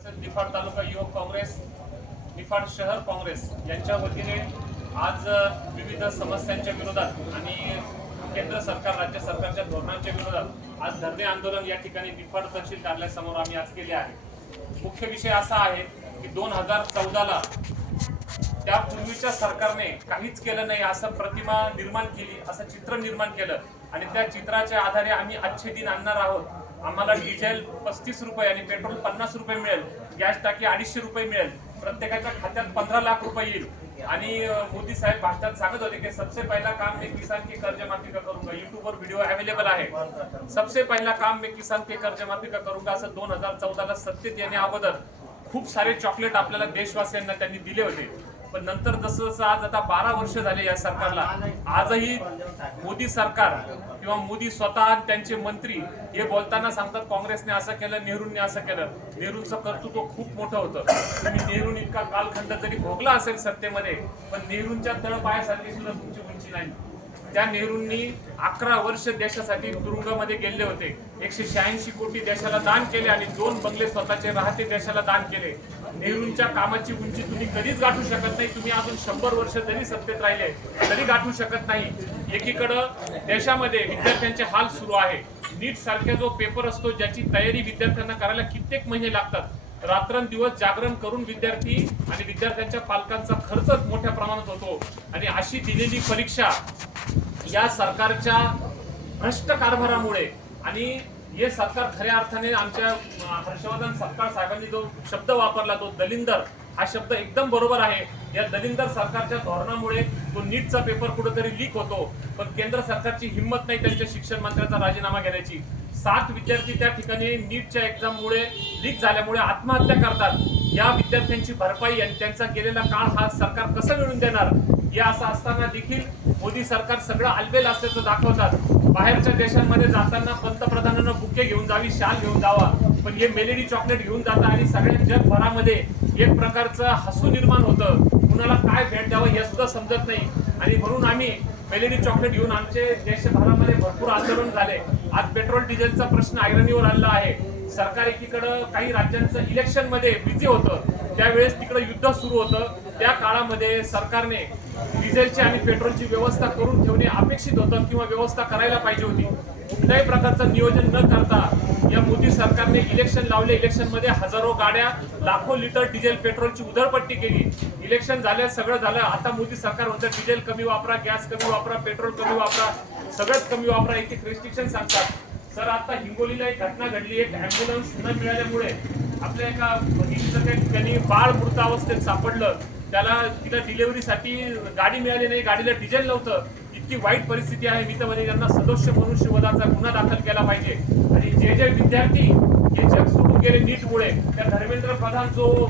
निफाड तालुका युवक काँग्रेस, निफाड शहर काँग्रेस यांच्या वतीने आज विविध समस्यांच्या विरोधात आणि केंद्र सरकार राज्य सरकारच्या धोरणांच्या विरोधात आज धरणे आंदोलन या ठिकाणी निफाड तहसील कार्यालयासमोर आम्ही आज केले आहे। मुख्य विषय असा आहे की 2014ला त्यापूर्वीच्या सरकारने काहीच केलं नाही असं प्रतिमा निर्माण केली, असं चित्र निर्माण केलं आणि त्या चित्राच्या आधारे आम्ही आजचे दिन आणणार आहोत। आम्हाला डिझेल 35 रुपये आणि पेट्रोल 50 रुपये मिळेल, गॅस टाकी 250 रुपये मिळेल, प्रत्येकाच्या खात्यात 15 लाख रुपये येईल आणि मोदी साहेब भाषणात सांगत होते की सबसे पहला काम मैं किसान की कर्ज माफी का करूंगा। यूट्यूब वर व्हिडिओ अवेलेबल आहे। सबसे पहला काम मैं किसान के कर्ज माफी का करूंगा असं 2014ला सत्तेत येण्या अगोदर खूप सारे चॉकलेट आपल्याला देशवासियांना त्यांनी दिले होते। पण नंतर जसं जसं आज आता 12 वर्ष झाले या सरकारला, आजही मोदी सरकार किंवा मोदी स्वतः त्यांचे मंत्री हे बोलताना सांगतात काँग्रेसने असं केलं, नेहरूंनी असं केलं। नेहरूंचं कर्तृत्व खूप मोठं होतं। तुम्ही नेहरू इतका कालखंड जरी भोगला असेल सत्तेमध्ये, पण नेहरूंच्या तळपायासारखी सुद्धा तुमची उंची नाही। त्या नेहरूंनी 11 वर्ष देशासाठी तुरुंगामध्ये गेले होते, 186 कोटी देशाला दान केले आणि 2 बंगले स्वतःचे राहते देशाला दान केले। नेहरूंच्या कामाची उंची तुम्ही कधीच गाठू शकत नाही। तुम्ही अजून 100 वर्ष जरी सत्तेत राहिले तरी गाठू शकत नाही। एकीकडे देशामध्ये विद्यार्थ्यांचे हाल सुरू आहे। नीट सारखा जो पेपर असतो ज्याची तयारी विद्यार्थ्यांना करायला कित्येक महिने लागतात, रात्रंदिवस जागरण करून विद्यार्थी आणि विद्यार्थ्यांच्या पालकांचा खर्च मोठ्या प्रमाणात होतो आणि अशी दिलेली परीक्षा या सरकारच्या भ्रष्ट कारभारामुळे, आणि हे सरकार खऱ्या अर्थाने आमच्या हर्षवर्धन सपकाळ साहेबांनी जो शब्द वापरला तो दलिंदर, हा शब्द एकदम बरोबर आहे। या दलिंदर सरकारच्या धोरणामुळे तो नीटचा पेपर कुठेतरी लीक होतो, पण केंद्र सरकारची हिंमत नाही त्यांच्या शिक्षण मंत्र्याचा राजीनामा घेण्याची। 7 विद्यार्थी त्या ठिकाणी नीटच्या एक्झाममुळे लीक झाल्यामुळे आत्महत्या करतात। या विद्यार्थ्यांची भरपाई आणि त्यांचा गेलेला काळ हा सरकार कसं मिळवून देणार? या असं असताना देखील मोदी सरकार सगळं आलबेल असल्याचं दाखवतात। बाहेरच्या देशांमध्ये जाताना पंतप्रधानांना बुके घेऊन जावी, शाल घेऊन जावा, पण हे मेलेडी चॉकलेट घेऊन जातात आणि सगळ्या जगभरामध्ये एक प्रकारचं हसू निर्माण होतं। कुणाला काय भेट द्यावं हे सुद्धा समजत नाही आणि म्हणून आम्ही मेलेडी चॉकलेट घेऊन आमचे देशभरामध्ये भरपूर आंदोलन झाले। आज पेट्रोल डिझेलचा प्रश्न ऐरणीवर आलेला आहे। सरकार एकीकडे काही राज्यांचं इलेक्शन मध्ये बिझी होतं, त्यावेळेस तिकडे युद्ध सुरू होतं। त्या काळामध्ये सरकारने डिझेलची आणि पेट्रोलची व्यवस्था करून ठेवणे अपेक्षित होतं किंवा व्यवस्था करायला पाहिजे होती। कुठल्याही प्रकारचं नियोजन न करता या मोदी सरकारने इलेक्शन लावले। इलेक्शन मध्ये हजारो गाड्या, लाखो लिटर डिझेल पेट्रोलची उधळपट्टी केली। इलेक्शन झालं, सगळं झालं, आता मोदी सरकार म्हणतं डिझेल कमी वापरा, गॅस कमी वापरा, पेट्रोल कमी वापरा, सगळंच कमी वापरा, एक रिस्ट्रिक्शन सांगतात। सर आता हिंगोलीला एक घटना घडली, एक ॲम्ब्युलन्स न मिळाल्यामुळे आपल्या एका भगिनीचं त्या ठिकाणी बाळ मृत अवस्थेत सापडलं। तिला डिलिव्हरीसाठी गाडी मिळाली नाही, गाडीला डिझेल नव्हतं। इतकी वाईट परिस्थिती आहे। मी तर म्हणे त्यांना सदोष मनुष्यवधाचा गुन्हा दाखल केला पाहिजे आणि जे विद्यार्थी हे जग सोडून गेले नीटमुळे, त्या धर्मेंद्र प्रधान जो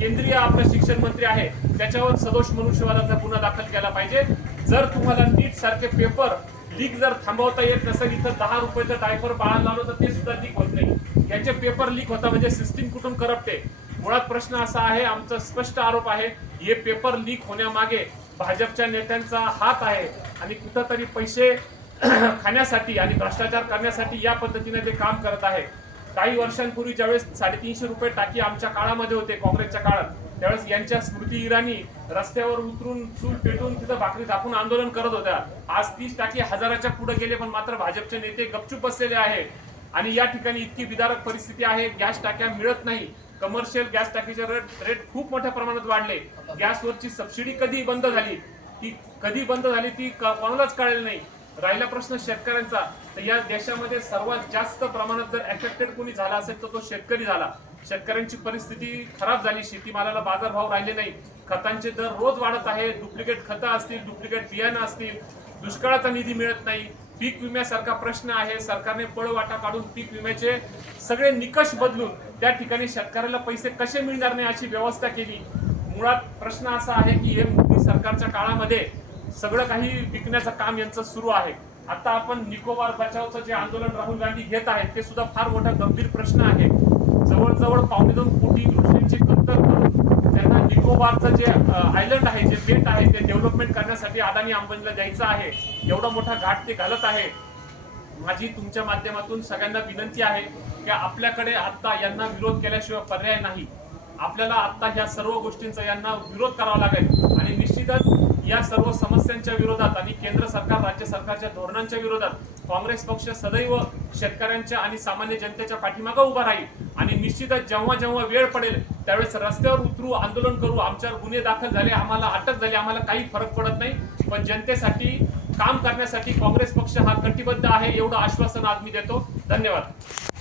केंद्रीय आपला शिक्षण मंत्री आहे त्याच्यावर सदोष मनुष्यवधाचा गुन्हा दाखल केला पाहिजे। जर तुम्हाला नीट सारखे पेपर लीक जर थांबवता येत नसेल, इथं 10 रुपयाचं डायपर बाळाला लावलं तर ते सुद्धा लीक होत नाही। याचे पेपर लीक होता म्हणजे सिस्टीम कुठून करप्ट आहे? मुळात प्रश्न असा आहे, आमचा स्पष्ट आरोप आहे, हे पेपर लीक होण्यामागे भाजपच्या नेत्यांचा हात आहे आणि कुठंतरी पैसे खाण्यासाठी आणि भ्रष्टाचार करण्यासाठी या पद्धतीने ते काम करत आहे। काही वर्षांपूर्वी ज्यावेळेस 350 रुपये टाकी आमच्या काळामध्ये होते, काँग्रेसच्या काळात, त्यावेळेस यांच्या स्मृती इराणी रस्त्यावर उतरून चूल पेटून तिथं भाकरी झाकून आंदोलन करत होत्या। आज 30 टाकी हजाराच्या पुढे गेले, पण मात्र भाजपचे नेते गपचूप बसलेले आहे आणि या ठिकाणी इतकी विदारक परिस्थिती आहे, गॅस टाक्या मिळत नाही। कमर्शियल गॅस टाकीचे रेट खूप मोठ्या प्रमाणात वाढले। गॅसवरची सबसिडी कधी बंद झाली, ती कोणालाच कळलेलं नाही। राहिला प्रश्न शेतकऱ्यांचा, तर या देशामध्ये सर्वात जास्त प्रमाणात जर अफेक्टेड कोणी झाला असेल तर तो शेतकरी झाला। शेतकऱ्यांची परिस्थिती खराब झाली, शेतीमालाला बाजारभाव राहिले नाही, खतांचे दर रोज वाढत आहे, डुप्लिकेट खतं असतील, डुप्लिकेट बियाणं असतील, दुष्काळाचा निधी मिळत नाही, पीक विम्यासारखा प्रश्न आहे। सरकारने पळवाटा काढून पीक विम्याचे सगळे निकष बदलून त्या ठिकाणी शेतकऱ्याला पैसे कसे मिळणार नाही अशी व्यवस्था केली। मुळात प्रश्न असा आहे की हे मोदी सरकारच्या काळामध्ये सगळं काही विकण्याचं काम यांचं सुरू आहे। आता आपण निकोबार बचावचं जे आंदोलन राहुल गांधी घेत आहेत ते सुद्धा फार मोठा गंभीर प्रश्न आहे। जवळजवळ 2.25 कोटी रुपयांची कत्तल करून त्यांना निकोबारचं जे आयलंड आहे, जे बेट आहे, ते डेव्हलपमेंट करण्यासाठी अदानी अंबानीला द्यायचं आहे। एवढा मोठा घाट ते घालत आहे। माझी तुमच्या माध्यमातून सगळ्यांना विनंती आहे की आपल्याकडे आता यांना विरोध केल्याशिवाय पर्याय नाही. आपल्याला आता ह्या सर्व गोष्टींचा यांना विरोध करावा लागेल आणि निश्चितच या सर्व समस्यांच्या विरोधात आणि केंद्र सरकार राज्य सरकारच्या धोरणांच्या विरोधात काँग्रेस पक्ष सदैव शेतकऱ्यांच्या आणि सामान्य जनतेच्या पाठीमागे उभा राहील आणि निश्चितच जेव्हा जेव्हा वेळ पडेल त्यावेळेस रस्त्यावर उतरू, आंदोलन करू. आमच्यावर गुन्हे दाखल झाले, आम्हाला अटक झाली, आम्हाला काही फरक पडत नाही, पण जनतेसाठी काम करण्यासाठी काँग्रेस पक्ष हा कटिबद्ध आहे एवढं आश्वासन आज मी देतो. धन्यवाद.